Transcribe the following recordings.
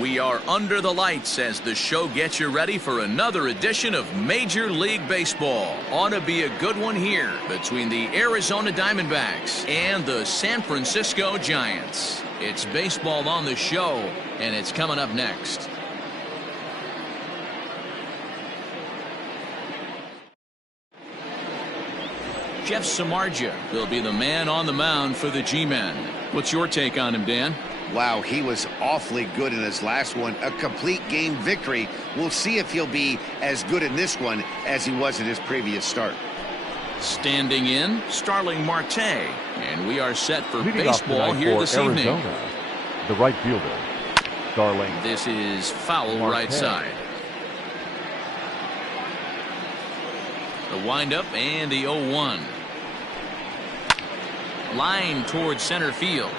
We are under the lights as the show gets you ready for another edition of Major League Baseball. Ought to be a good one here between the Arizona Diamondbacks and the San Francisco Giants. It's baseball on the show, and it's coming up next. Jeff Samardzija will be the man on the mound for the G-Men. What's your take on him, Dan? Wow, he was awfully good in his last one. A complete game victory. We'll see if he'll be as good in this one as he was in his previous start. Standing in, Starling Marte. And we are set for Leading baseball here this Arizona, evening. The right fielder, Starling. This is foul Marte. right side. The windup and the 0-1. Line towards center field.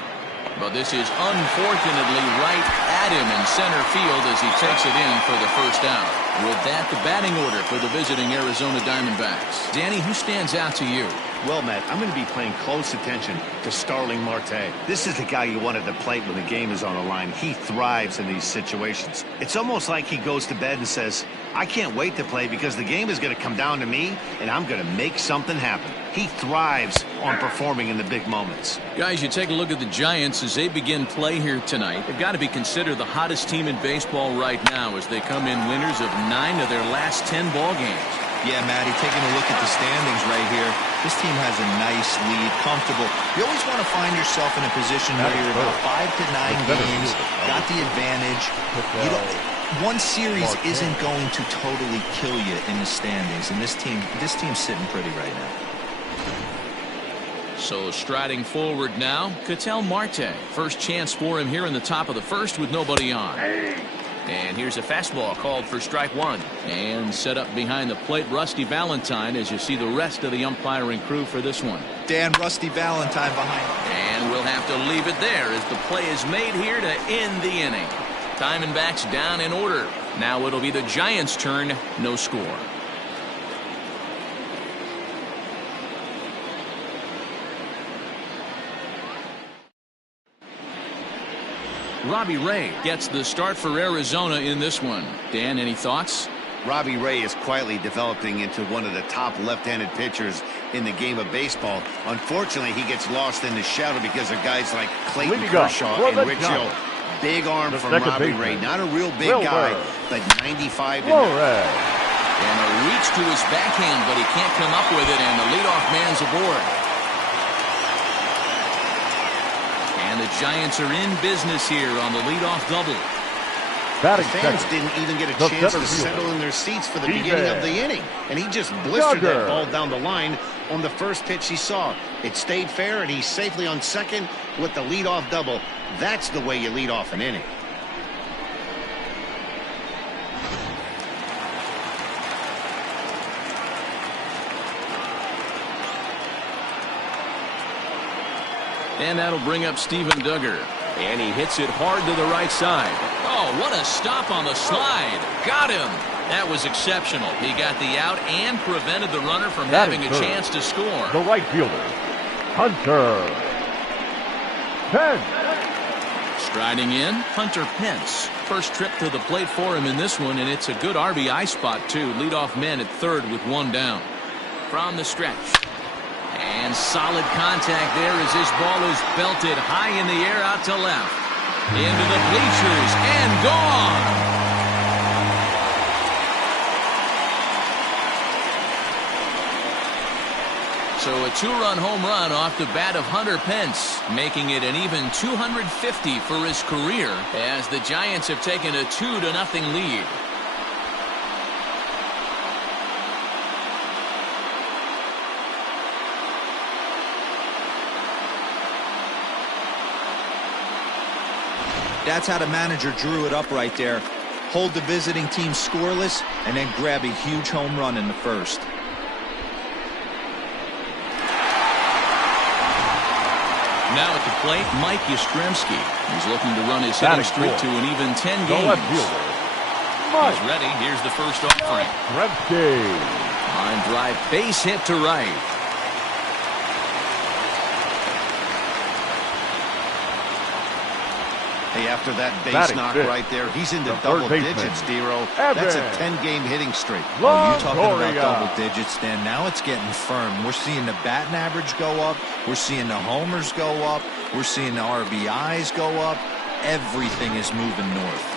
But this is unfortunately right at him in center field as he takes it in for the first out. With that, the batting order for the visiting Arizona Diamondbacks. Danny, who stands out to you? Well, Matt, I'm going to be paying close attention to Starling Marte. This is the guy you want at the plate when the game is on the line. He thrives in these situations. It's almost like he goes to bed and says, I can't wait to play because the game is going to come down to me and I'm going to make something happen. He thrives on performing in the big moments. Guys, you take a look at the Giants as they begin play here tonight. They've got to be considered the hottest team in baseball right now as they come in winners of 9 of their last 10 ball games. Yeah, Matty, taking a look at the standings right here, this team has a nice lead, comfortable. You always want to find yourself in a position where you're about 5 to 9 games, got the advantage. You don't, one series isn't going to totally kill you in the standings, and this team's sitting pretty right now. So striding forward now, Ketel Marte. First chance for him here in the top of the first with nobody on. And here's a fastball called for strike one. And set up behind the plate, Rusty Valentine, as you see the rest of the umpiring crew for this one. Dan, Rusty Valentine behind. And we'll have to leave it there as the play is made here to end the inning. Diamondbacks down in order. Now it'll be the Giants' turn. No score. Robbie Ray gets the start for Arizona in this one. Dan, any thoughts? Robbie Ray is quietly developing into one of the top left-handed pitchers in the game of baseball. Unfortunately, he gets lost in the shadow because of guys like Clayton Kershaw and Rich Hill. Big arm from Robbie Ray. Not a real big guy, but 95 in there. And a reach to his backhand, but he can't come up with it, and the leadoff man's aboard. And the Giants are in business here on the leadoff double. The fans didn't even get a chance to settle in their seats for the beginning of the inning. And he just blistered that ball down the line on the first pitch he saw. It stayed fair, and he's safely on second with the leadoff double. That's the way you lead off an inning. And that'll bring up Steven Duggar. And he hits it hard to the right side. Oh, what a stop on the slide. Got him. That was exceptional. He got the out and prevented the runner from having a chance to score. The right fielder, Hunter Pence. Striding in, Hunter Pence. First trip to the plate for him in this one, and it's a good RBI spot, too. Leadoff man at third with one down. From the stretch. And solid contact there as this ball is belted high in the air out to left. Into the bleachers and gone. So a two-run home run off the bat of Hunter Pence, making it an even 250 for his career as the Giants have taken a 2-0 lead. That's how the manager drew it up right there. Hold the visiting team scoreless and then grab a huge home run in the first. Now at the plate, Mike Yastrzemski. He's looking to run his hitting streak to an even 10 games. He's ready. Here's the first offering. Line drive, base hit to right. Hey, after that base knock right there, he's into double digits, D-Row. That's a 10-game hitting streak. Oh, you talking about double digits, Dan. Now it's getting firm. We're seeing the batting average go up. We're seeing the homers go up. We're seeing the RBIs go up. Everything is moving north.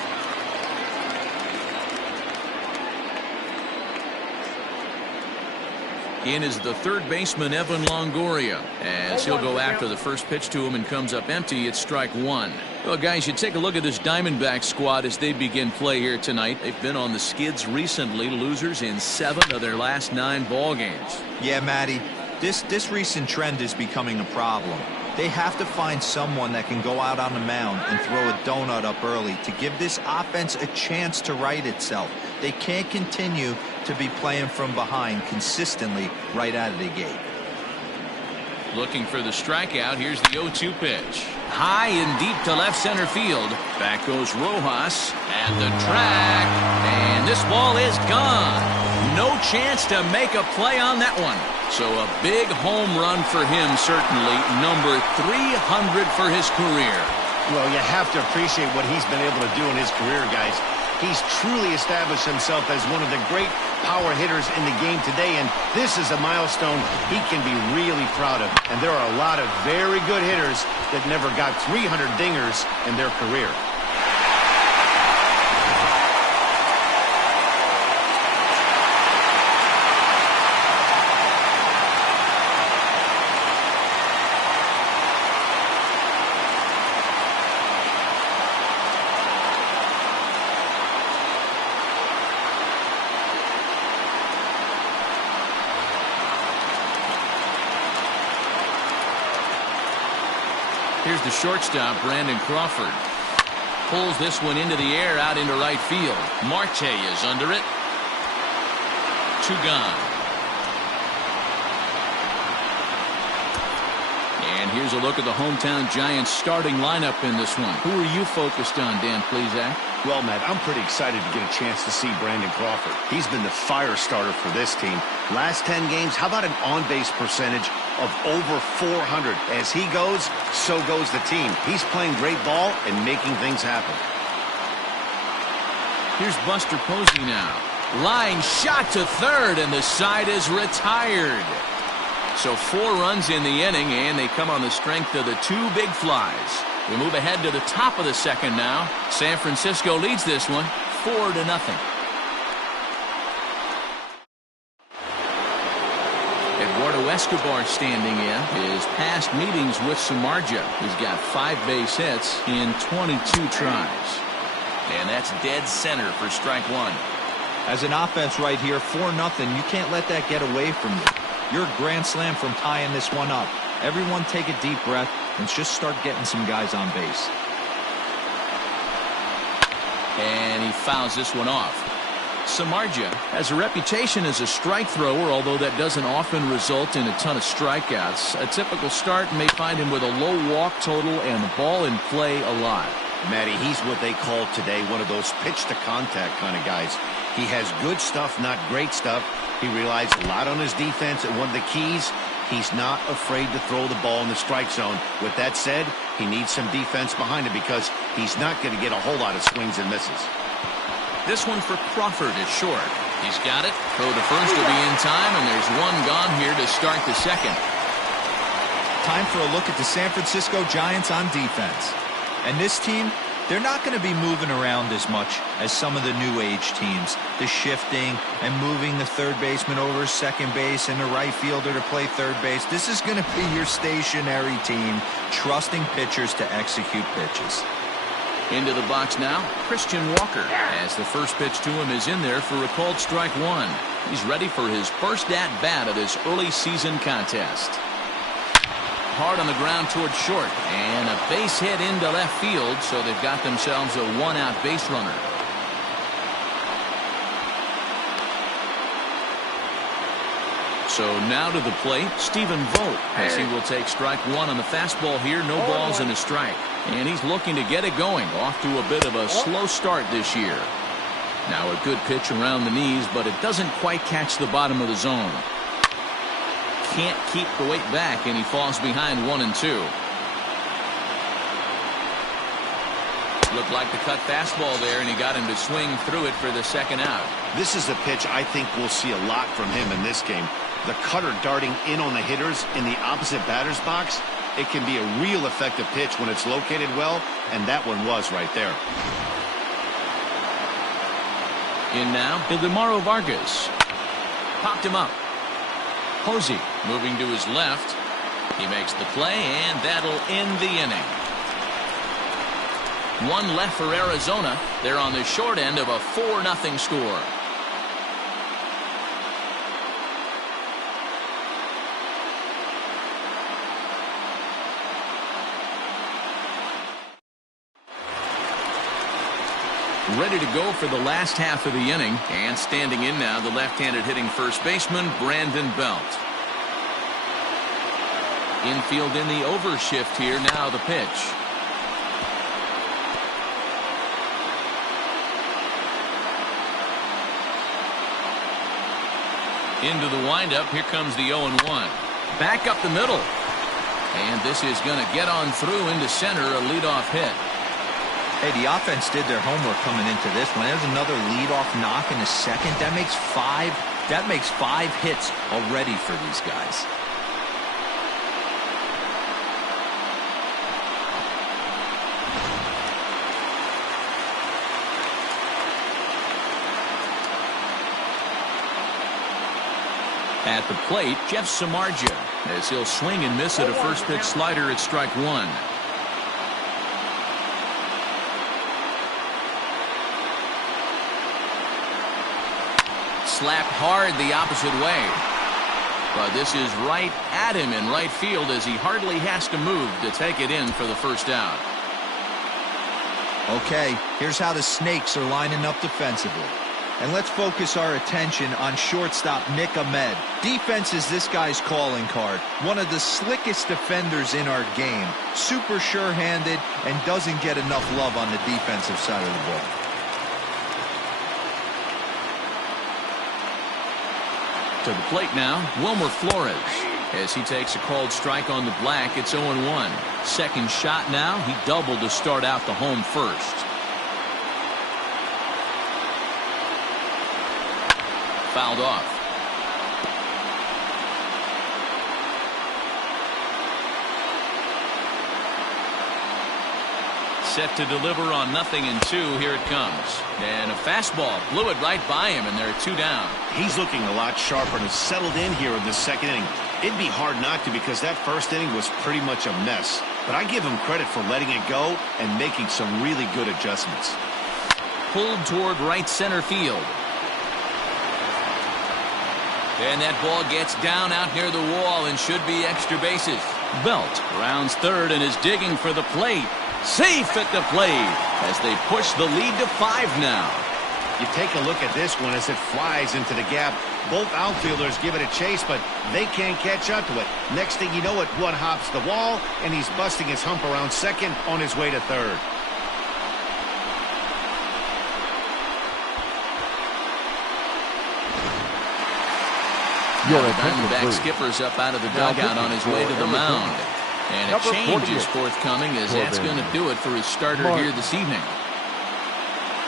In is the third baseman, Evan Longoria, as he'll go after the first pitch to him and comes up empty. It's strike one. Well, guys, you take a look at this Diamondbacks squad as they begin play here tonight. They've been on the skids recently, losers in 7 of their last 9 ball games. Yeah, Matty, this recent trend is becoming a problem. They have to find someone that can go out on the mound and throw a donut up early to give this offense a chance to right itself. They can't continue to be playing from behind consistently right out of the gate. Looking for the strikeout. Here's the 0-2 pitch. High and deep to left center field. Back goes Rojas at the track. And this ball is gone. No chance to make a play on that one. So a big home run for him, certainly. Number 300 for his career. Well, you have to appreciate what he's been able to do in his career, guys. He's truly established himself as one of the great power hitters in the game today, and this is a milestone he can be really proud of. And there are a lot of very good hitters that never got 300 dingers in their career. Here's the shortstop, Brandon Crawford. Pulls this one into the air out into right field. Marte is under it. 2 gone. And here's a look at the hometown Giants starting lineup in this one. Who are you focused on, Dan Plesac? Well, Matt, I'm pretty excited to get a chance to see Brandon Crawford. He's been the fire starter for this team. Last 10 games, how about an on-base percentage of over 400? As he goes, so goes the team. He's playing great ball and making things happen. Here's Buster Posey now. Line shot to third, and the side is retired. So 4 runs in the inning, and they come on the strength of the 2 big flies. We move ahead to the top of the second now. San Francisco leads this one 4-0. Eduardo Escobar standing in. His past meetings with Samardzija. He's got 5 base hits in 22 tries. And that's dead center for strike one. As an offense right here, 4-0, you can't let that get away from you. You're a grand slam from tying this one up. Everyone take a deep breath and just start getting some guys on base. And he fouls this one off. Samardzija has a reputation as a strike thrower, although that doesn't often result in a ton of strikeouts. A typical start may find him with a low walk total and the ball in play a lot. Matty, he's what they call today one of those pitch-to-contact kind of guys. He has good stuff, not great stuff. He relies a lot on his defense, and one of the keys, he's not afraid to throw the ball in the strike zone. With that said, he needs some defense behind him because he's not going to get a whole lot of swings and misses. This one for Crawford is short. He's got it. Throw to first will be in time, and there's 1 gone here to start the second. Time for a look at the San Francisco Giants on defense. And this team, they're not going to be moving around as much as some of the new age teams. The shifting and moving the third baseman over second base and the right fielder to play third base. This is going to be your stationary team, trusting pitchers to execute pitches. Into the box now, Christian Walker, as the first pitch to him is in there for a called strike one. He's ready for his first at-bat of this early season contest. Hard on the ground towards short, and a base hit into left field, so they've got themselves a 1-out base runner. So now to the plate, Stephen Vogt, as he will take strike one on the fastball here. No balls and a strike. And he's looking to get it going, off to a bit of a slow start this year. Now a good pitch around the knees, but it doesn't quite catch the bottom of the zone. Can't keep the weight back, and he falls behind 1-2. Looked like the cut fastball there, and he got him to swing through it for the second out. This is a pitch I think we'll see a lot from him in this game. The cutter darting in on the hitters in the opposite batter's box. It can be a real effective pitch when it's located well, and that one was right there. In now, Ildemaro Vargas. Popped him up. Posey moving to his left. He makes the play, and that'll end the inning. One left for Arizona. They're on the short end of a 4-0 score. Ready to go for the last half of the inning, and standing in now, the left-handed hitting first baseman Brandon Belt. Infield in the overshift here. Now the pitch. Into the windup. Here comes the 0-1. Back up the middle. And this is going to get on through into center. A leadoff hit. Hey, the offense did their homework coming into this one. There's another leadoff knock in the second. That makes five hits already for these guys. At the plate, Jeff Samardzija, as he'll swing and miss at a first pitch slider at strike one. Slapped hard the opposite way. But this is right at him in right field as he hardly has to move to take it in for the first out. Okay, here's how the Snakes are lining up defensively. And let's focus our attention on shortstop Nick Ahmed. Defense is this guy's calling card. One of the slickest defenders in our game. Super sure-handed and doesn't get enough love on the defensive side of the ball. To the plate now, Wilmer Flores. As he takes a called strike on the black, it's 0-1. Second shot now, he doubled to start out the home first. Fouled off. Set to deliver on 0-2. Here it comes. And a fastball blew it right by him, and they're 2 down. He's looking a lot sharper and has settled in here in the second inning. It'd be hard not to because that first inning was pretty much a mess. But I give him credit for letting it go and making some really good adjustments. Pulled toward right center field. And that ball gets down out near the wall and should be extra bases. Belt rounds third and is digging for the plate. Safe at the plate as they push the lead to 5 now. You take a look at this one as it flies into the gap. Both outfielders give it a chase, but they can't catch up to it. Next thing you know it, one hops the wall, and he's busting his hump around second on his way to third. The diamondback skipper's up out of the dugout on his way to the mound. And a change is forthcoming as that's going to do it for his starter here this evening.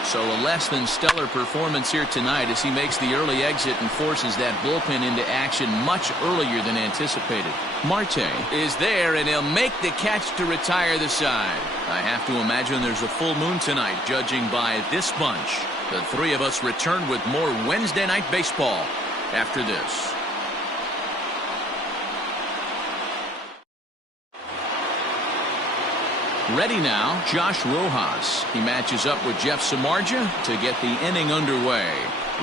So a less than stellar performance here tonight as he makes the early exit and forces that bullpen into action much earlier than anticipated. Marte is there, and he'll make the catch to retire the side. I have to imagine there's a full moon tonight, judging by this bunch. The three of us return with more Wednesday Night Baseball after this. Ready now, Josh Rojas. He matches up with Jeff Samardzija to get the inning underway.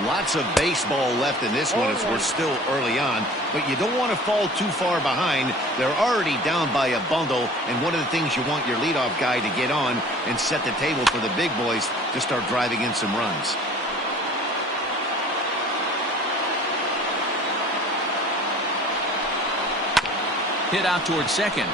Lots of baseball left in this one as we're still early on, but you don't want to fall too far behind. They're already down by a bundle, and one of the things you want your leadoff guy to get on and set the table for the big boys to start driving in some runs. Hit out toward second.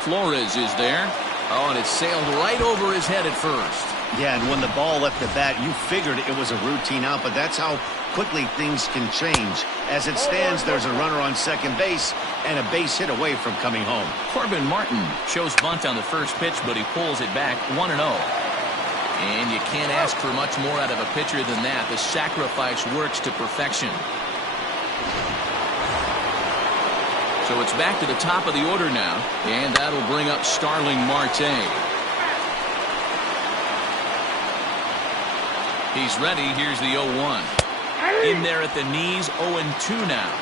Flores is there. Oh, and it sailed right over his head at first. Yeah, and when the ball left the bat, you figured it was a routine out, but that's how quickly things can change. As it stands, there's a runner on second base and a base hit away from coming home. Corbin Martin shows bunt on the first pitch, but he pulls it back 1-0. And you can't ask for much more out of a pitcher than that. The sacrifice works to perfection. So it's back to the top of the order now, and that'll bring up Starling Marte. He's ready. Here's the 0-1. In there at the knees, 0-2 now.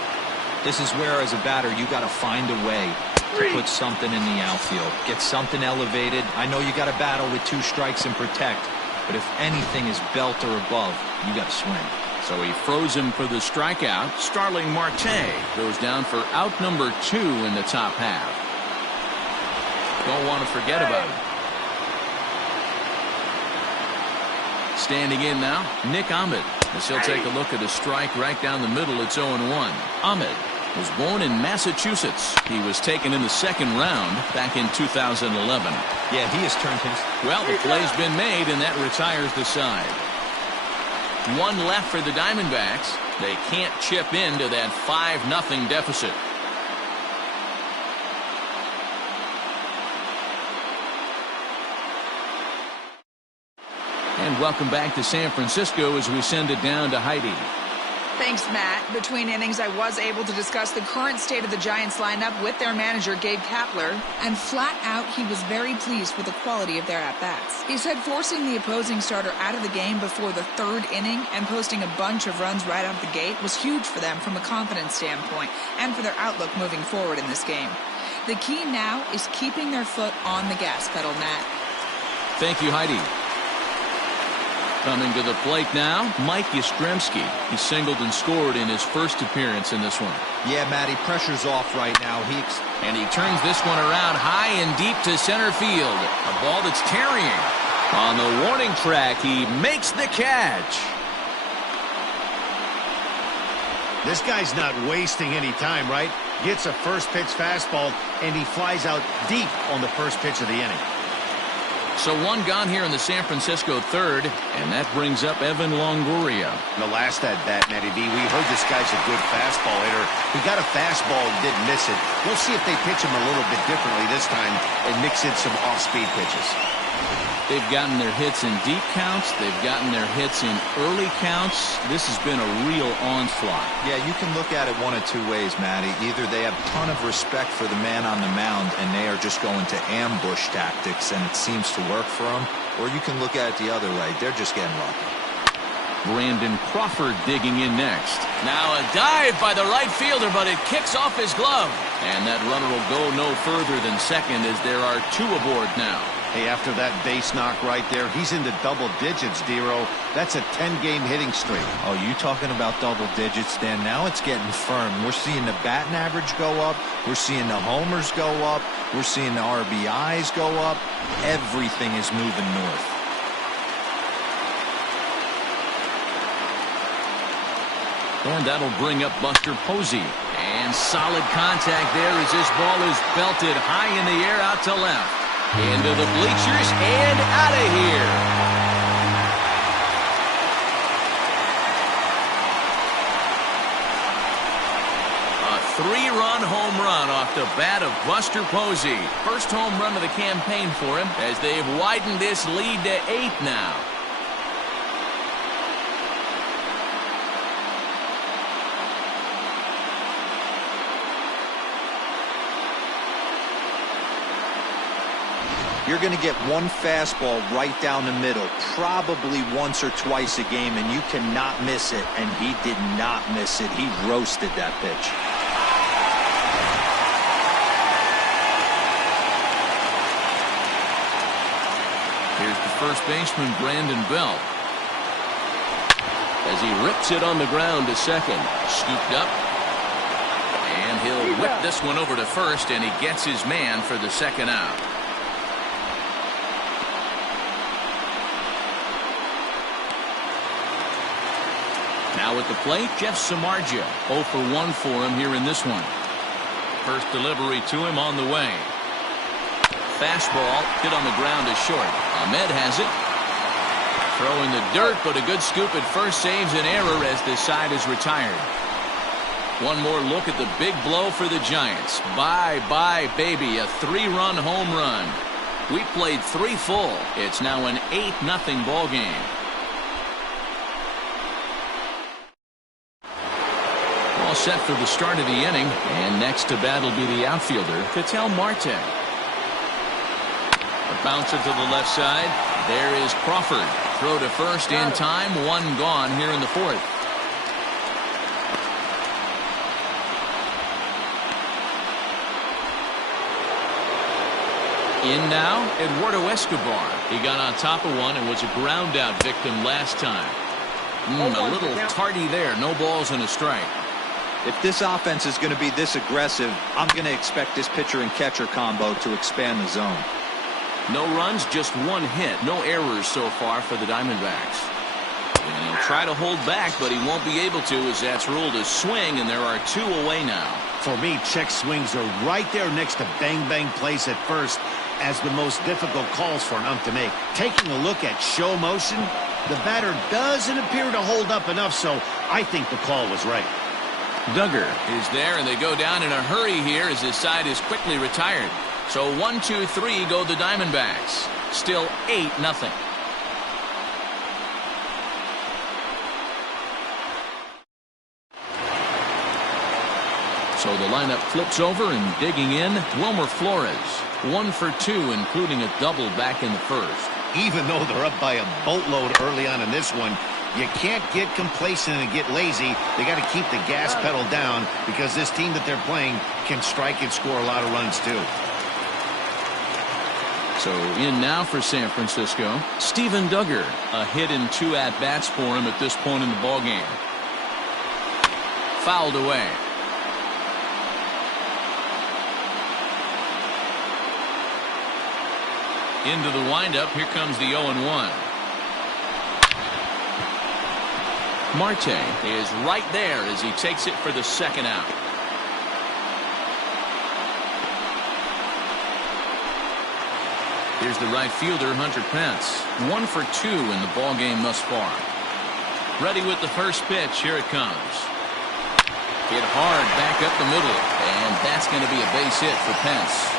This is where, as a batter, you got to find a way to put something in the outfield. Get something elevated. I know you got to battle with 2 strikes and protect, but if anything is belt or above, you got to swing. So he froze him for the strikeout. Starling Marte goes down for out number 2 in the top half. Don't want to forget about him. Standing in now, Nick Ahmed. As he'll take a look at a strike right down the middle. It's 0-1. Ahmed was born in Massachusetts. He was taken in the 2nd round back in 2011. Yeah, he has turned his... Well, the play's been made, and that retires the side. 1 left for the Diamondbacks. They can't chip into that 5-0 deficit. And welcome back to San Francisco as we send it down to Heidi. Thanks, Matt. Between innings, I was able to discuss the current state of the Giants lineup with their manager, Gabe Kapler, and flat out, he was very pleased with the quality of their at-bats. He said forcing the opposing starter out of the game before the 3rd inning and posting a bunch of runs right out the gate was huge for them from a confidence standpoint and for their outlook moving forward in this game. The key now is keeping their foot on the gas pedal, Matt. Thank you, Heidi. Coming to the plate now, Mike Yastrzemski. He singled and scored in his first appearance in this one. Yeah, Matty, pressure's off right now. And he turns this one around high and deep to center field. A ball that's tarrying. On the warning track, he makes the catch. This guy's not wasting any time, right? Gets a first pitch fastball, and he flies out deep on the first pitch of the inning. So 1 gone here in the San Francisco 3rd, and that brings up Evan Longoria. The last at-bat, Matty B, we heard this guy's a good fastball hitter. He got a fastball and didn't miss it. We'll see if they pitch him a little bit differently this time and mix in some off-speed pitches. They've gotten their hits in deep counts. They've gotten their hits in early counts. This has been a real onslaught. Yeah, you can look at it one of 2 ways, Matty. Either they have a ton of respect for the man on the mound and they are just going to ambush tactics and it seems to work for them, or you can look at it the other way. They're just getting lucky. Brandon Crawford digging in next. Now a dive by the right fielder, but it kicks off his glove. And that runner will go no further than second as there are 2 aboard now. Hey, after that base knock right there, he's into double digits, Dero. That's a 10-game hitting streak. Oh, you talking about double digits, Dan? Now it's getting firm. We're seeing the batting average go up. We're seeing the homers go up. We're seeing the RBIs go up. Everything is moving north. And that'll bring up Buster Posey. And solid contact there as this ball is belted high in the air out to left. Into the bleachers and out of here. A 3-run home run off the bat of Buster Posey. First home run of the campaign for him as they've widened this lead to 8 now. You're going to get 1 fastball right down the middle, probably once or twice a game, and you cannot miss it. And he did not miss it. He roasted that pitch. Here's the first baseman, Brandon Belt. As he rips it on the ground to second. Scooped up. And he'll whip this one over to first, and he gets his man for the 2nd out. Now at the plate, Jeff Samardzija. 0 for 1 for him here in this one. First delivery to him on the way. Fastball hit on the ground is short. Ahmed has it. Throw in the dirt, but a good scoop at first saves an error as this side is retired. One more look at the big blow for the Giants. Bye-bye, baby. A 3-run home run. We played 3 full. It's now an 8-0 ball game. All set for the start of the inning, and next to bat will be the outfielder, Ketel Marte. A bouncer to the left side. There is Crawford. Throw to first in time. 1 gone here in the 4th. In now, Eduardo Escobar. He got on top of one and was a ground out victim last time. A little tardy there. No balls and a strike. If this offense is going to be this aggressive, I'm going to expect this pitcher and catcher combo to expand the zone. No runs, just 1 hit. No errors so far for the Diamondbacks. And he'll try to hold back, but he won't be able to, as that's ruled a swing, and there are 2 away now. For me, check swings are right there next to bang-bang plays at first as the most difficult calls for an ump to make. Taking a look at show motion, the batter doesn't appear to hold up enough, so I think the call was right. Duggar is there, and they go down in a hurry here as his side is quickly retired. So 1, 2, 3 go the Diamondbacks. Still 8-0. So the lineup flips over, and digging in, Wilmer Flores. 1 for 2, including a double back in the 1st. Even though they're up by a boatload early on in this one, you can't get complacent and get lazy. They got to keep the gas pedal down because this team that they're playing can strike and score a lot of runs too. So in now for San Francisco, Steven Duggar. A hit and 2 at-bats for him at this point in the ballgame. Fouled away. Into the windup. Here comes the 0-1. Marte is right there as he takes it for the 2nd out. Here's the right fielder, Hunter Pence. 1 for 2 in the ball game thus far. Ready with the first pitch. Here it comes. Hit hard back up the middle, and that's going to be a base hit for Pence.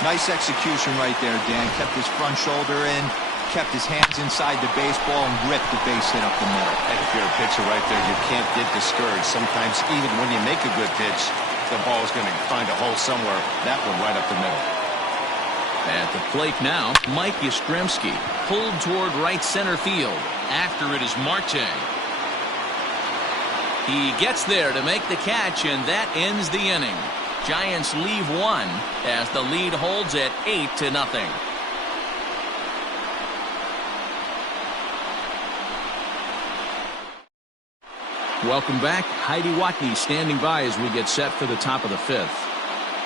Nice execution right there, Dan. Kept his front shoulder in, kept his hands inside the baseball, and ripped the base hit up the middle. And if you're a pitcher right there, you can't get discouraged. Sometimes even when you make a good pitch, the ball is going to find a hole somewhere. That one right up the middle. At the plate now, Mike Yastrzemski pulled toward right center field. After it is Marte. He gets there to make the catch, and that ends the inning. Giants leave 1 as the lead holds at 8-0. Welcome back. Heidi Watney standing by as we get set for the top of the 5th.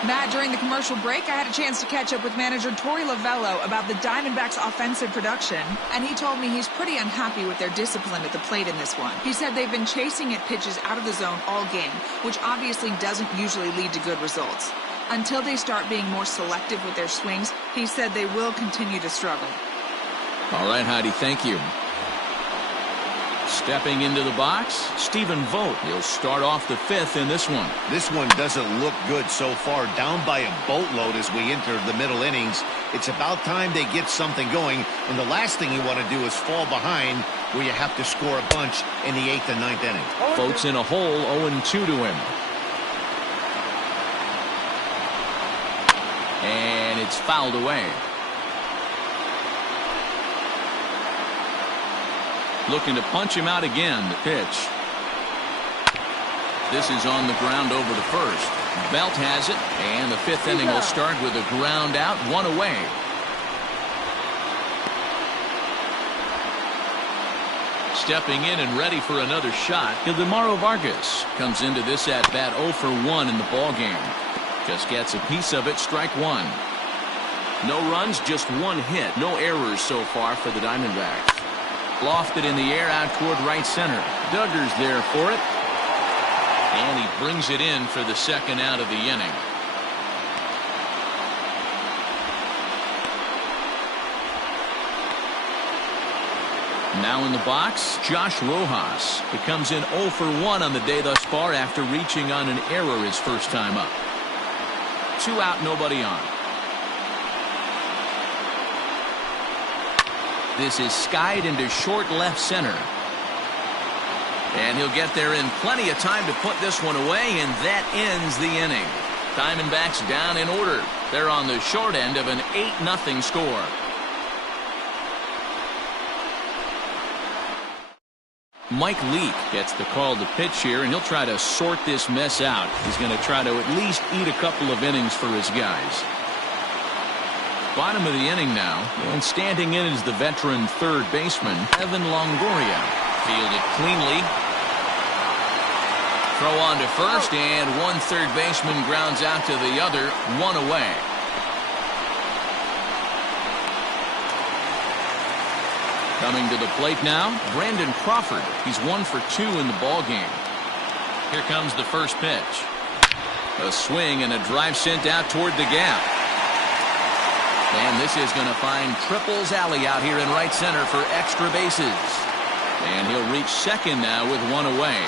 Matt, during the commercial break, I had a chance to catch up with manager Torey Lovello about the Diamondbacks' offensive production, and he told me he's pretty unhappy with their discipline at the plate in this one. He said they've been chasing at pitches out of the zone all game, which obviously doesn't usually lead to good results. Until they start being more selective with their swings, he said they will continue to struggle. All right, Heidi, thank you. Stepping into the box, Stephen Vogt. He'll start off the 5th in this one. This one doesn't look good so far. Down by a boatload as we enter the middle innings. It's about time they get something going, and the last thing you want to do is fall behind where you have to score a bunch in the 8th and 9th inning. Vogt's in a hole, 0-2 to him. And it's fouled away. Looking to punch him out again. The pitch. This is on the ground over the 1st. Belt has it, and the 5th inning will start with a ground out, 1 away. Stepping in and ready for another shot, Ildemaro Vargas comes into this at bat 0 for 1 in the ball game. Just gets a piece of it, strike 1. No runs, just 1 hit. No errors so far for the Diamondbacks. Lofted in the air out toward right center. Duggar's there for it. And he brings it in for the 2nd out of the inning. Now in the box, Josh Rojas. He comes in 0 for 1 on the day thus far after reaching on an error his first time up. 2 out, nobody on. This is skied into short left center. And he'll get there in plenty of time to put this one away, and that ends the inning. Diamondbacks down in order. They're on the short end of an 8-0 score. Mike Leake gets the call to pitch here, and he'll try to sort this mess out. He's going to try to at least eat a couple of innings for his guys. Bottom of the inning now, and standing in is the veteran third baseman, Evan Longoria. Fielded cleanly. Throw on to first, and one third baseman grounds out to the other, one away. Coming to the plate now, Brandon Crawford. He's 1 for 2 in the ball game. Here comes the first pitch. A swing and a drive sent out toward the gap. And this is going to find Triples Alley out here in right center for extra bases. And he'll reach second now with one away.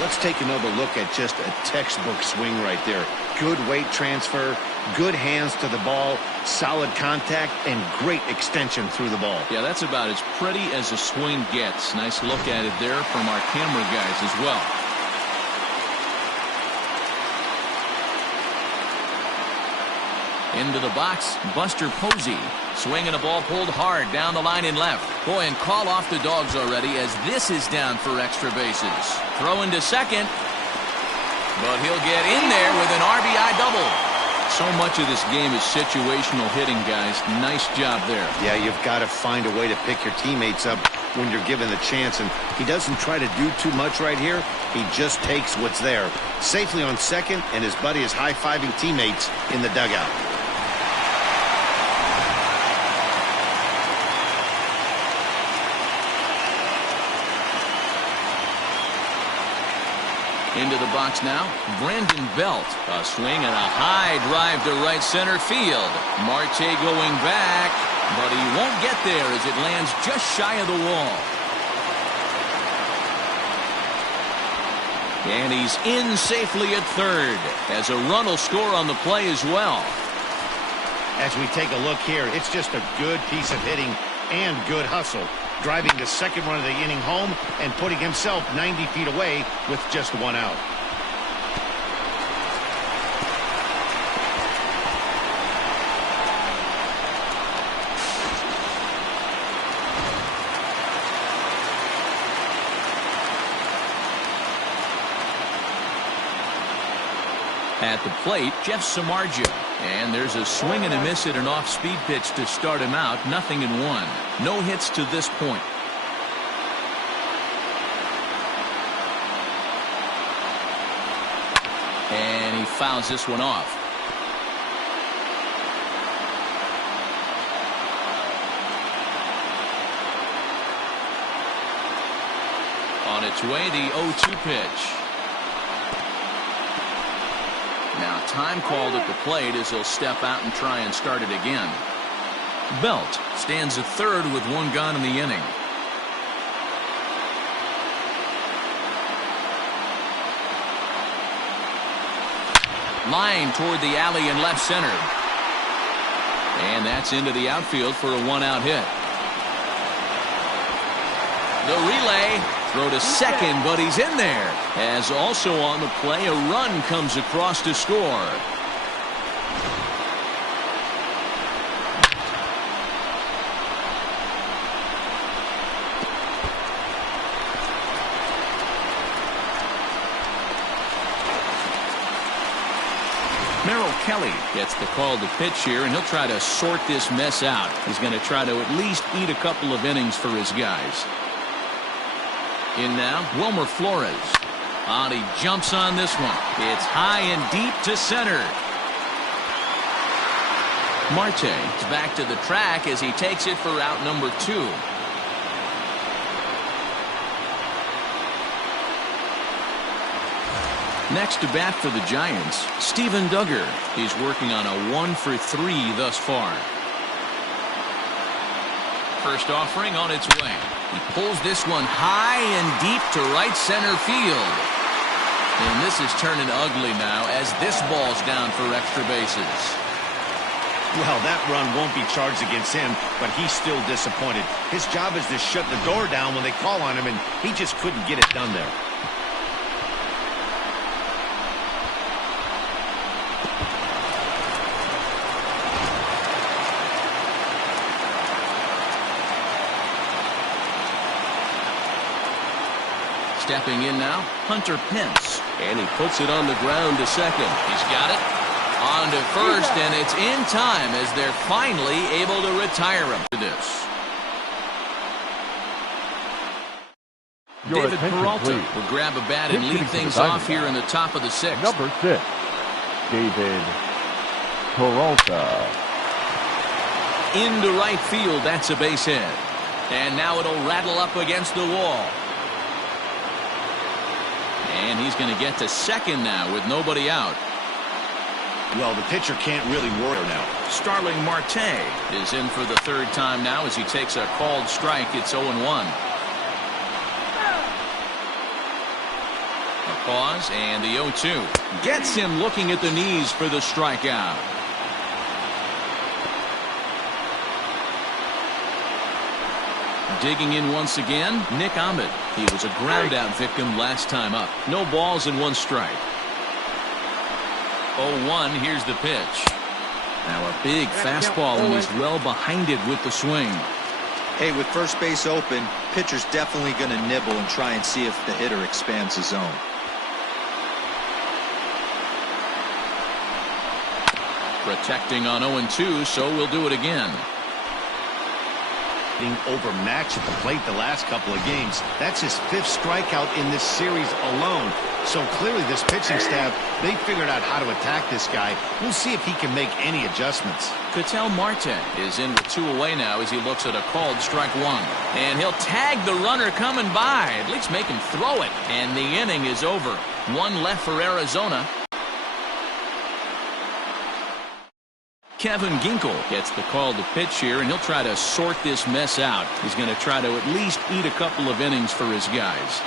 Let's take another look at just a textbook swing right there. Good weight transfer, good hands to the ball, solid contact, and great extension through the ball. Yeah, that's about as pretty as a swing gets. Nice look at it there from our camera guys as well. Into the box, Buster Posey. Swinging a ball pulled hard down the line in left. Boy, and call off the dogs already as this is down for extra bases. Throw into second. But he'll get in there with an RBI double. So much of this game is situational hitting, guys. Nice job there. Yeah, you've got to find a way to pick your teammates up when you're given the chance. And he doesn't try to do too much right here. He just takes what's there. Safely on second, and his buddy is high-fiving teammates in the dugout. Into the box now, Brandon Belt. A swing and a high drive to right center field. Marte going back, but he won't get there as it lands just shy of the wall. And he's in safely at third, as a run will score on the play as well. As we take a look here, it's just a good piece of hitting and good hustle. Driving the second run of the inning home and putting himself 90 feet away with just one out. At the plate, Jeff Samardzija. And there's a swing and a miss at an off-speed pitch to start him out. 0-1. No hits to this point. And he fouls this one off. On its way, the 0-2 pitch. Now time called at the plate as he'll step out and try and start it again. Belt stands at third with one gone in the inning. Line toward the alley in left center. And that's into the outfield for a one-out hit. The relay. Throw to second, but he's in there. As also on the play, a run comes across to score. Merrill Kelly gets the call to pitch here, and he'll try to sort this mess out. He's going to try to at least eat a couple of innings for his guys. In now, Wilmer Flores. And he jumps on this one. It's high and deep to center. Marte is back to the track as he takes it for out number 2. Next to bat for the Giants, Steven Duggar. He's working on a 1 for 3 thus far. First offering on its way. He pulls this one high and deep to right center field. And this is turning ugly now as this ball's down for extra bases. Well, that run won't be charged against him, but he's still disappointed. His job is to shut the door down when they call on him, and he just couldn't get it done there. Stepping in now, Hunter Pence. And he puts it on the ground to second. He's got it. On to first, and it's in time as they're finally able to retire him for this. David Peralta will grab a bat and lead things off here in the top of the sixth. Number 6, David Peralta. Into right field, that's a base hit. And now it'll rattle up against the wall. And he's going to get to second now with nobody out. Well, the pitcher can't really worry now. Starling Marte is in for the third time now as he takes a called strike. It's 0-1. A pause and the 0-2. Gets him looking at the knees for the strikeout. Digging in once again, Nick Ahmed. He was a ground-out victim last time up. No balls and 1 strike. 0-1, here's the pitch. Now a big fastball, and he's well behind it with the swing. Hey, with first base open, pitcher's definitely going to nibble and try and see if the hitter expands the zone. Protecting on 0-2, so we'll do it again. Being overmatched at the plate the last couple of games. That's his 5th strikeout in this series alone. So clearly this pitching staff, they figured out how to attack this guy. We'll see if he can make any adjustments. Ketel Marte is in with 2 away now as he looks at a called strike 1. And he'll tag the runner coming by, at least make him throw it. And the inning is over. 1 left for Arizona. Kevin Ginkel gets the call to pitch here, and he'll try to sort this mess out. He's going to try to at least eat a couple of innings for his guys.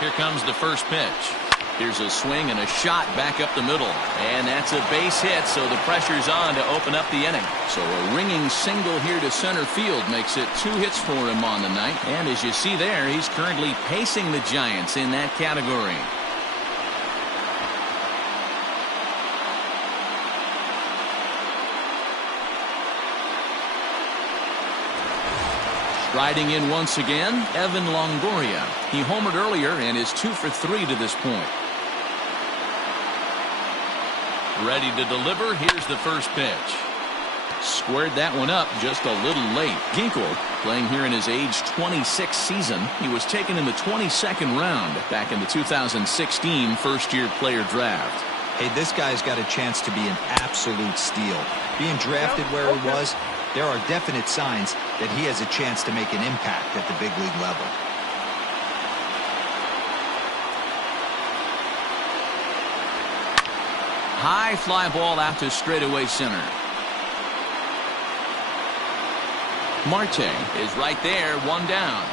Here comes the first pitch. Here's a swing and a shot back up the middle. And that's a base hit, so the pressure's on to open up the inning. So a ringing single here to center field makes it 2 hits for him on the night. And as you see there, he's currently pacing the Giants in that category. Riding in once again, Evan Longoria. He homered earlier and is 2 for 3 to this point. Ready to deliver. Here's the first pitch. Squared that one up just a little late. Ginkel, playing here in his age 26 season. He was taken in the 22nd round back in the 2016 first-year player draft. Hey, this guy's got a chance to be an absolute steal. Being drafted where he was, there are definite signs that he has a chance to make an impact at the big league level. High fly ball out to straightaway center. Marte is right there, 1 down.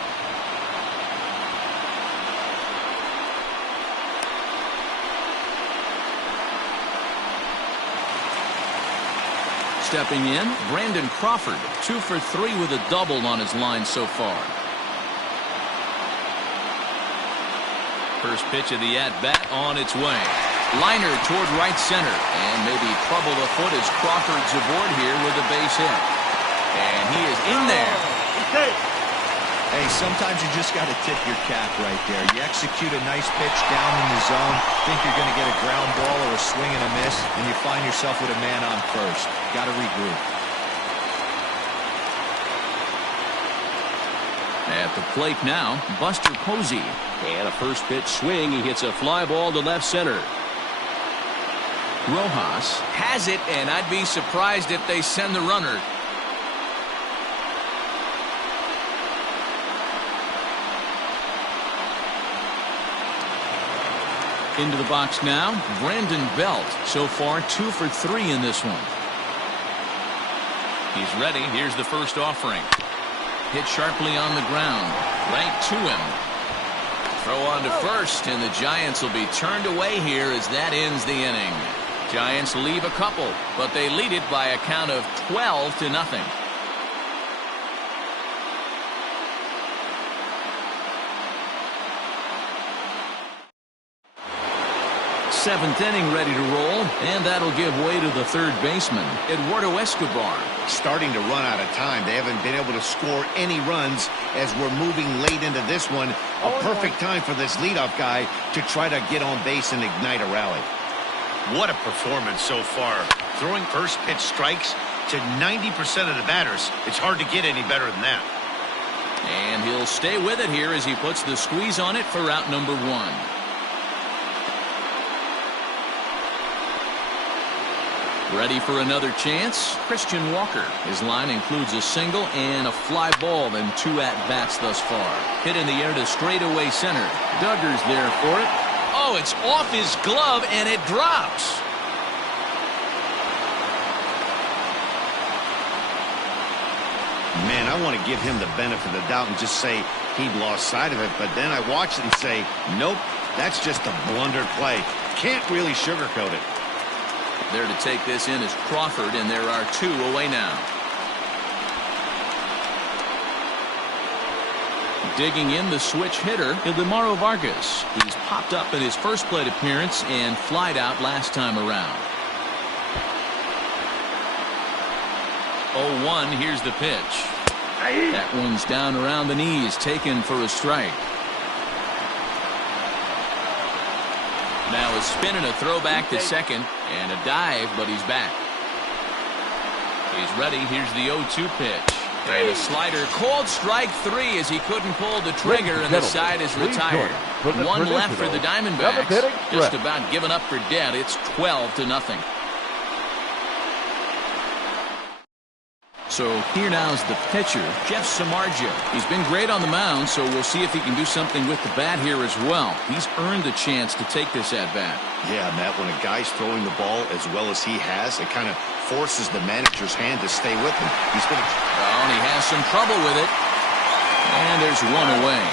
Stepping in, Brandon Crawford, 2 for 3 with a double on his line so far. First pitch of the at-bat on its way. Liner toward right center, and maybe trouble afoot as Crawford's aboard here with a base hit. And he is in there. Hey, sometimes you just got to tip your cap right there. You execute a nice pitch down in the zone, think you're going to get a ground ball or a swing and a miss, and you find yourself with a man on first. Got to regroup. At the plate now, Buster Posey. And a first pitch swing. He hits a fly ball to left center. Rojas has it, and I'd be surprised if they send the runner. Into the box now, Brandon Belt. So far, 2 for 3 in this one. He's ready. Here's the first offering. Hit sharply on the ground. Right to him. Throw on to first, and the Giants will be turned away here as that ends the inning. Giants leave a couple, but they lead it by a count of 12-0. Seventh inning ready to roll, and that'll give way to the third baseman, Eduardo Escobar. Starting to run out of time. They haven't been able to score any runs as we're moving late into this one. A perfect time for this leadoff guy to try to get on base and ignite a rally. What a performance so far. Throwing first pitch strikes to 90% of the batters. It's hard to get any better than that. And he'll stay with it here as he puts the squeeze on it for out number 1. Ready for another chance? Christian Walker. His line includes a single and a fly ball in 2 at-bats thus far. Hit in the air to straightaway center. Duggar's there for it. Oh, it's off his glove and it drops. Man, I want to give him the benefit of the doubt and just say he'd lost sight of it, but then I watched it and say, nope, that's just a blundered play. Can't really sugarcoat it. There to take this in is Crawford, and there are 2 away now. Digging in the switch hitter, Ildemaro Vargas. He's popped up in his first plate appearance and flied out last time around. 0-1, here's the pitch. That one's down around the knees, taken for a strike. Now a spin and a throwback to second, and a dive, but he's back. He's ready. Here's the 0-2 pitch. And a slider. Called strike 3 as he couldn't pull the trigger, and the side is retired. 1 left for the Diamondbacks. Just about given up for dead. It's 12-0. So here now's the pitcher, Jeff Samardzija. He's been great on the mound, so we'll see if he can do something with the bat here as well. He's earned a chance to take this at-bat. Yeah, Matt, when a guy's throwing the ball as well as he has, it kind of forces the manager's hand to stay with him. He's been... Oh, and he has some trouble with it. And there's 1 away.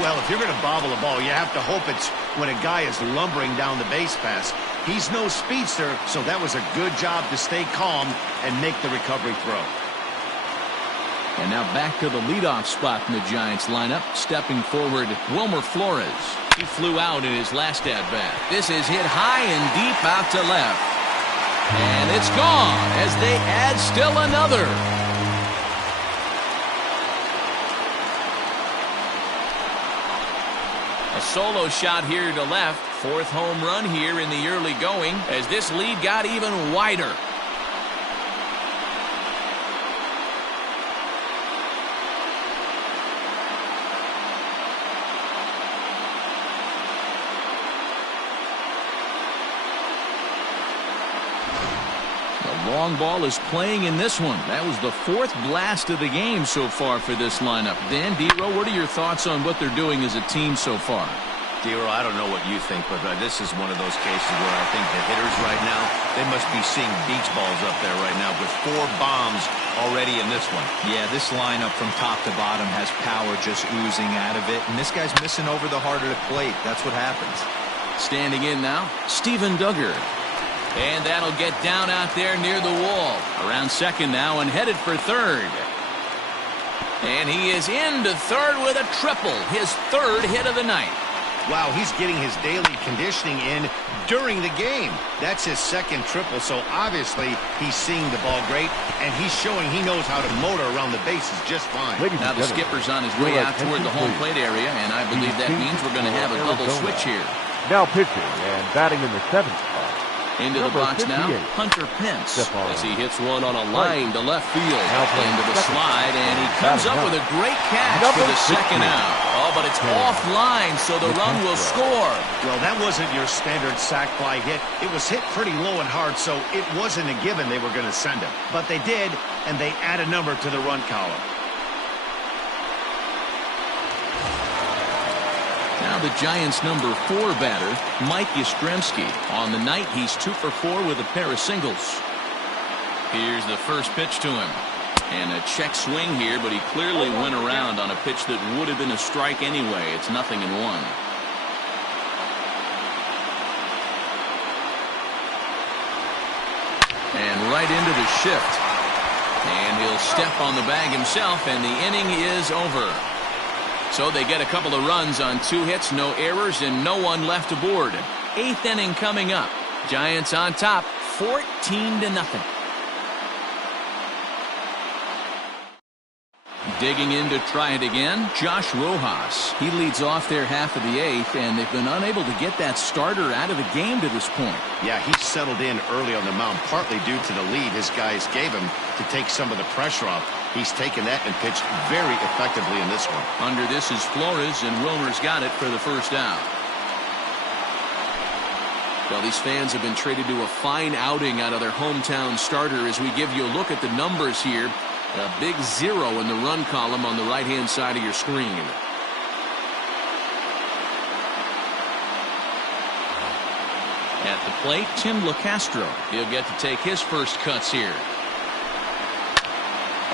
Well, if you're going to bobble a ball, you have to hope it's when a guy is lumbering down the base pass. He's no speedster, so that was a good job to stay calm and make the recovery throw. And now back to the leadoff spot in the Giants lineup. Stepping forward, Wilmer Flores. He flew out in his last at-bat. This is hit high and deep out to left. And it's gone as they add still another. A solo shot here to left. 4th home run here in the early going as this lead got even wider. The long ball is playing in this one. That was the 4th blast of the game so far for this lineup. Dan, D-Row, what are your thoughts on what they're doing as a team so far? D-Row, I don't know what you think, but this is one of those cases where I think the hitters right now, they must be seeing beach balls up there right now with 4 bombs already in this one. Yeah, this lineup from top to bottom has power just oozing out of it, and this guy's missing over the heart of the plate. That's what happens. Standing in now, Steven Duggar. And that'll get down out there near the wall. Around second now and headed for third. And he is into third with a triple, his 3rd hit of the night. Wow, he's getting his daily conditioning in during the game. That's his 2nd triple, so obviously he's seeing the ball great, and he's showing he knows how to motor around the bases just fine. Now the skipper's on his way out toward the home plate area, and I believe that means we're going to have a double switch here. Now pitching and batting in the 7th spot. Into the box now, Hunter Pence, as he hits one on a line to left field. Into the slide, and he comes up with a great catch for the 2nd out. Oh, but it's offline, so the run will score. Well, that wasn't your standard sac fly hit. It was hit pretty low and hard, so it wasn't a given they were going to send him. But they did, and they add a number to the run column. Now the Giants' number 4 batter, Mike Yastrzemski. On the night, he's 2 for 4 with a pair of singles. Here's the first pitch to him. And a check swing here, but he clearly went around on a pitch that would have been a strike anyway. It's 0-1. right into the shift. And he'll step on the bag himself, and the inning is over. So they get a couple of runs on 2 hits, no errors, and no one left aboard. 8th inning coming up. Giants on top, 14-0. Digging in to try it again, Josh Rojas. He leads off their half of the 8th, and they've been unable to get that starter out of the game to this point. Yeah, he settled in early on the mound, partly due to the lead his guys gave him to take some of the pressure off. He's taken that and pitched very effectively in this one. Under this is Flores, and Wilmer's got it for the first out. Well, these fans have been treated to a fine outing out of their hometown starter as we give you a look at the numbers here. A big 0 in the run column on the right-hand side of your screen. At the plate, Tim LeCastro. He'll get to take his first cuts here.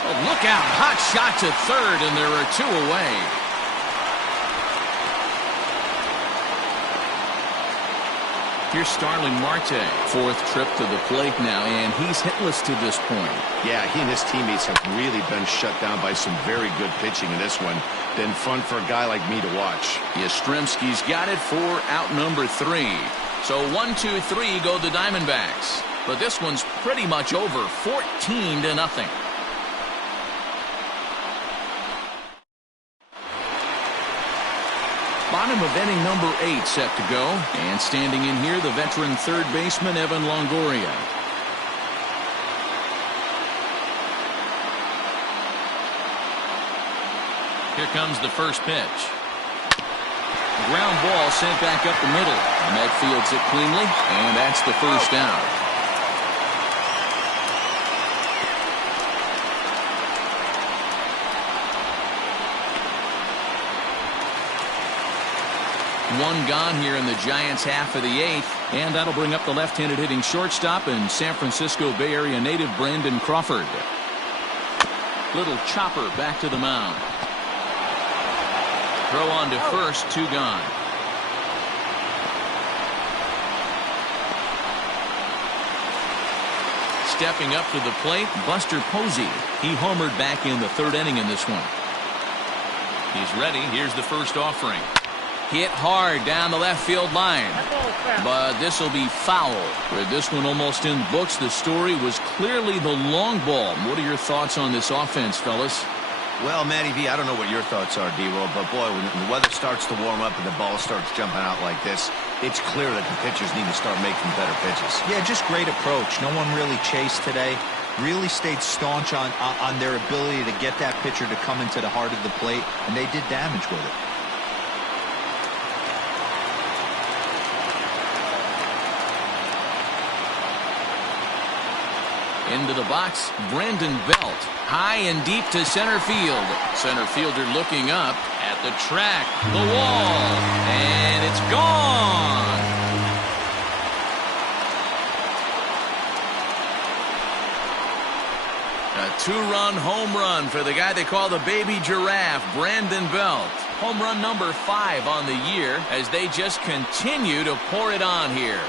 Oh, look out. Hot shot to third, and there are 2 away. Here's Starling Marte. 4th trip to the plate now, and he's hitless to this point. Yeah, he and his teammates have really been shut down by some very good pitching in this one. Been fun for a guy like me to watch. Yastrzemski's got it for out number 3. So 1, 2, 3 go the Diamondbacks. But this one's pretty much over, 14-0. Bottom of inning number 8 set to go. And standing in here, the veteran third baseman, Evan Longoria. Here comes the first pitch. Ground ball sent back up the middle. And that fields it cleanly, and that's the first out. One gone here in the Giants' half of the 8th, and that'll bring up the left-handed hitting shortstop and San Francisco Bay Area native Brandon Crawford. Little chopper back to the mound. Throw on to first, 2 gone. Stepping up to the plate, Buster Posey. He homered back in the 3rd inning in this one. He's ready. Here's the first offering. Hit hard down the left field line. But this will be foul. With this one almost in the books, the story was clearly the long ball. What are your thoughts on this offense, fellas? Well, Matty V, I don't know what your thoughts are, D-Roll, but boy, when the weather starts to warm up and the ball starts jumping out like this, it's clear that the pitchers need to start making better pitches. Yeah, just great approach. No one really chased today. Really stayed staunch on their ability to get that pitcher to come into the heart of the plate, and they did damage with it. Into the box, Brandon Belt. High and deep to center field. Center fielder looking up at the track, the wall, and it's gone. A 2-run home run for the guy they call the baby giraffe, Brandon Belt. Home run number 5 on the year as they just continue to pour it on here.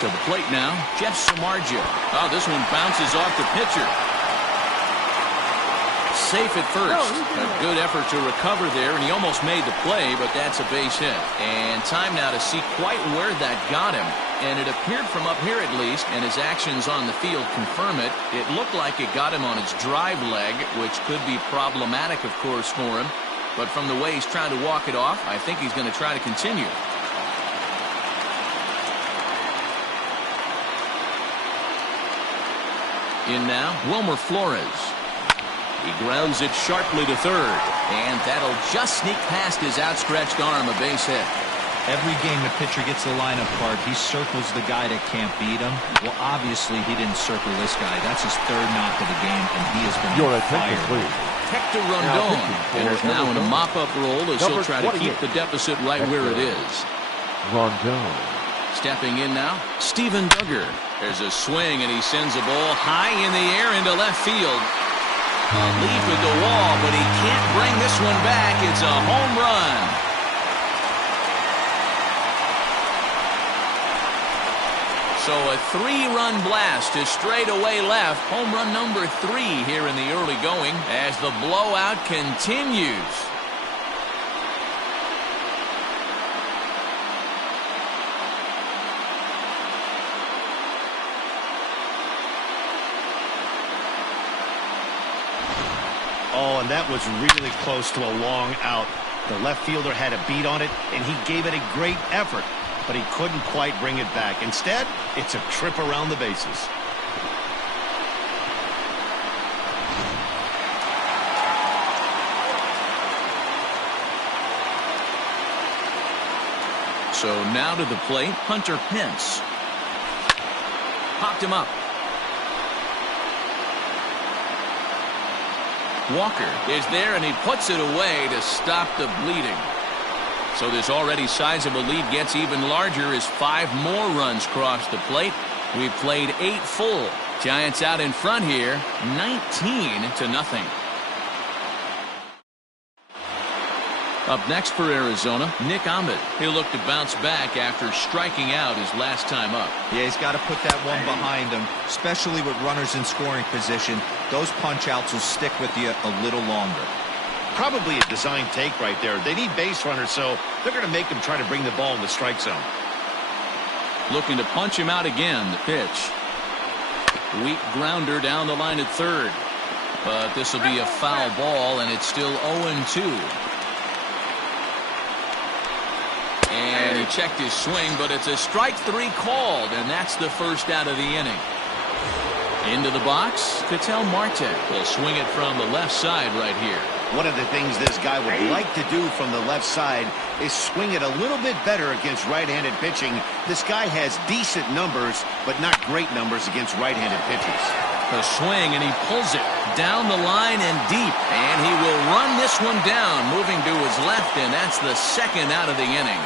To the plate now, Jeff Samardzija. Oh, this one bounces off the pitcher. Safe at first. A good effort to recover there, and he almost made the play, but that's a base hit. And time now to see quite where that got him. And it appeared from up here at least, and his actions on the field confirm it. It looked like it got him on his drive leg, which could be problematic, of course, for him. But from the way he's trying to walk it off, I think he's going to try to continue. In now, Wilmer Flores. He grounds it sharply to third, and that'll just sneak past his outstretched arm, a base hit. Every game the pitcher gets the lineup card, he circles the guy that can't beat him. Well, obviously, he didn't circle this guy. That's his third knock of the game, and he has been fired. Hector Rondon enters now in a mop-up role as he'll try to keep the deficit right where it is. Rondon. Stepping in now, Steven Duggar. There's a swing, and he sends the ball high in the air into left field. A leap at the wall, but he can't bring this one back. It's a home run. So a 3-run blast to straightaway left. Home run number 3 here in the early going as the blowout continues. Oh, and that was really close to a long out. The left fielder had a beat on it, and he gave it a great effort, but he couldn't quite bring it back. Instead, it's a trip around the bases. So now to the plate, Hunter Pence. Popped him up. Walker is there, and he puts it away to stop the bleeding. So this already sizable lead gets even larger as 5 more runs cross the plate. We've played 8 full. Giants out in front here, 19-0. Up next for Arizona, Nick Ahmed. He'll look to bounce back after striking out his last time up. Yeah, he's got to put that one behind him, especially with runners in scoring position. Those punch-outs will stick with you a little longer. Probably a design take right there. They need base runners, so they're going to make him try to bring the ball in the strike zone. Looking to punch him out again. The pitch. Weak grounder down the line at third. But this will be a foul ball, and it's still 0-2. And he checked his swing, but it's a strike 3 called, and that's the first out of the inning. Into the box, Ketel Marte will swing it from the left side right here. One of the things this guy would like to do from the left side is swing it a little bit better against right-handed pitching. This guy has decent numbers, but not great numbers against right-handed pitchers. A swing, and he pulls it down the line and deep, and he will run this one down, moving to his left, and that's the second out of the inning.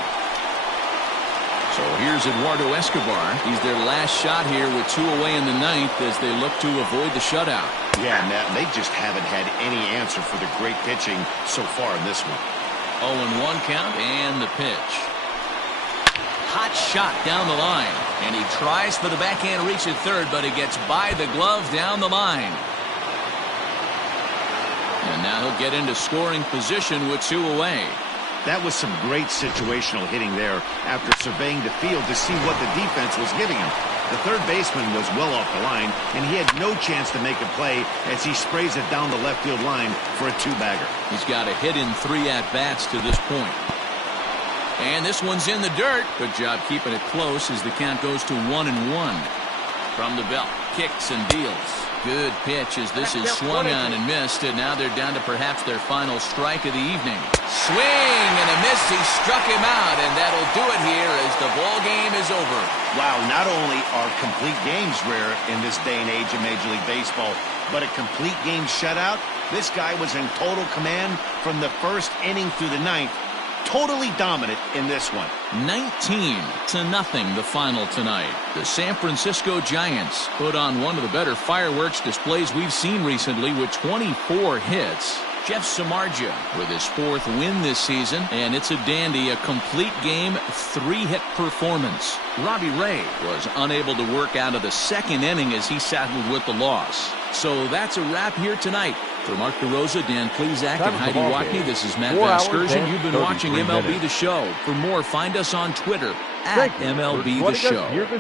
So here's Eduardo Escobar. He's their last shot here with 2 away in the 9th as they look to avoid the shutout. Yeah, Matt, they just haven't had any answer for the great pitching so far in this one. 0-1 count, and the pitch. Hot shot down the line, and he tries for the backhand reach at third, but he gets by the glove down the line. And now he'll get into scoring position with 2 away. That was some great situational hitting there after surveying the field to see what the defense was giving him. The third baseman was well off the line, and he had no chance to make a play as he sprays it down the left field line for a 2-bagger. He's got a hit in 3 at-bats to this point. And this one's in the dirt. Good job keeping it close as the count goes to 1-1. From the belt, kicks and deals. Good pitch as this is swung on and missed, and now they're down to perhaps their final strike of the evening. Swing and a miss. He struck him out, and that'll do it here as the ball game is over. Wow, not only are complete games rare in this day and age of Major League Baseball, but a complete game shutout. This guy was in total command from the first inning through the 9th. Totally dominant in this one. 19-0 the final tonight. The San Francisco Giants put on one of the better fireworks displays we've seen recently with 24 hits. Jeff Samardzija with his 4th win this season, and it's a dandy, a complete game 3-hit performance. Robbie Ray was unable to work out of the 2nd inning as he saddled with the loss. So that's a wrap here tonight. For Mark DeRosa, Dan Plezak, and Heidi Watney, this is Matt Vasgersian. You've been watching MLB The Show. For more, find us on Twitter at MLB The Show.